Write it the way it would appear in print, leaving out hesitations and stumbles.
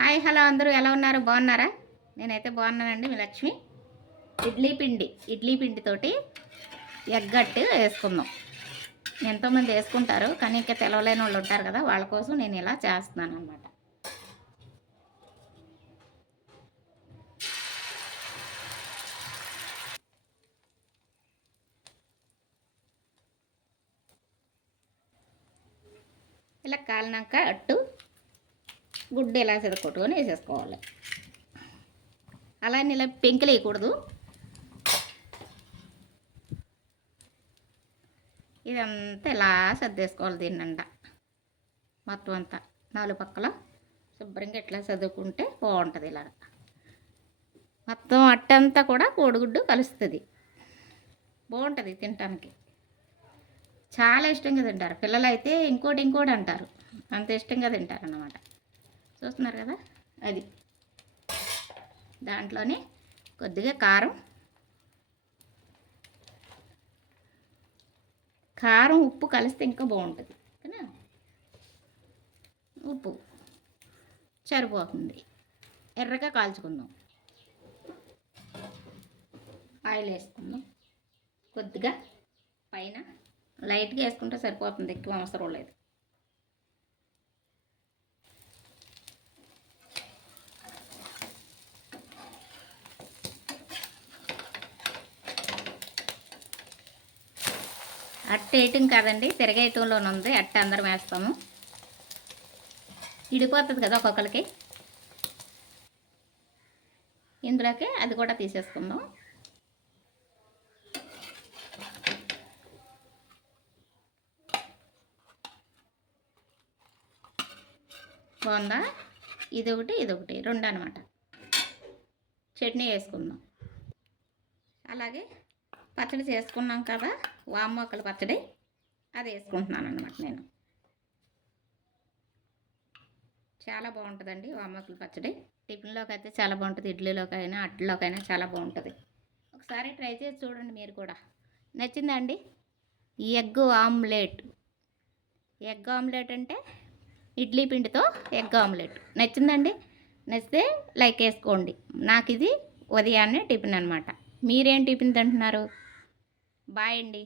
Hi hello అందరూ ఎలా ఉన్నారు? బాగున్నారా? నేనైతే బాగున్నానండి. మీ లక్ష్మి. ఇడ్లీ పిండితోటి ఎగ్గట్టు వేసుకుందాం. ఎంతోమంది వేసుకుంటారు, కానీ ఇంకా తెలవలేని వాళ్ళు ఉంటారు కదా, వాళ్ళ కోసం నేను ఇలా చేస్తున్నాను అనమాట. ఇలా కాలినాక అట్టు గుడ్డు ఇలా చెదకొట్టుకొని వేసేసుకోవాలి. అలానే ఇలా పెంకులు వేయకూడదు. ఇదంతా ఇలా సర్దేసుకోవాలి. దీన్నంట మొత్తం అంతా 4 పక్కల శుభ్రంగా ఇట్లా చదువుకుంటే బాగుంటుంది. ఇలా మొత్తం అట్టంతా కూడా కోడిగుడ్డు కలుస్తుంది. బాగుంటుంది తినటానికి. చాలా ఇష్టంగా తింటారు పిల్లలు. అయితే ఇంకోటి అంటారు, అంత ఇష్టంగా తింటారు అన్నమాట. చూస్తున్నారు కదా, అది దాంట్లోనే కొద్దిగా కారం ఉప్పు కలిస్తే ఇంకా బాగుంటుంది. ఓకేనా? ఉప్పు సరిపోతుంది. ఎర్రగా కాల్చుకుందాం. ఆయిల్ వేసుకుందాం. కొద్దిగా పైన లైట్గా వేసుకుంటే సరిపోతుంది, ఎక్కువ అవసరం లేదు. అట్ట వేయటం కాదండి, తిరగేయటంలోనే ఉంది. అట్ట అందరం వేస్తాము. ఇడిపోతుంది కదా ఒక్కొక్కరికి. ఇందులోకి అది కూడా తీసేసుకుందాం. బాగుందా? ఇదొకటి ఇదొకటి 2 అనమాట. చట్నీ వేసుకుందాం. అలాగే పచ్చడి చేసుకున్నాం కదా, వామ్మొక్కల పచ్చడి, అది వేసుకుంటున్నాను అన్నమాట నేను. చాలా బాగుంటుందండి వామ్మొక్కల పచ్చడి. టిఫిన్లోకి అయితే చాలా బాగుంటుంది, ఇడ్లీలోకైనా అట్లలోకైనా చాలా బాగుంటుంది. ఒకసారి ట్రై చేసి చూడండి మీరు కూడా. నచ్చిందండి? Egg omelette. ఎగ్ ఆమ్లెట్ అంటే ఇడ్లీ పిండితో ఎగ్ ఆమ్లెట్. నచ్చిందండి? నచ్చితే లైక్ వేసుకోండి. నాకు ఇది ఉదయాన్నే టిఫిన్ అనమాట. మీరేం టిఫిన్ తింటున్నారు? బాయ్ అండి.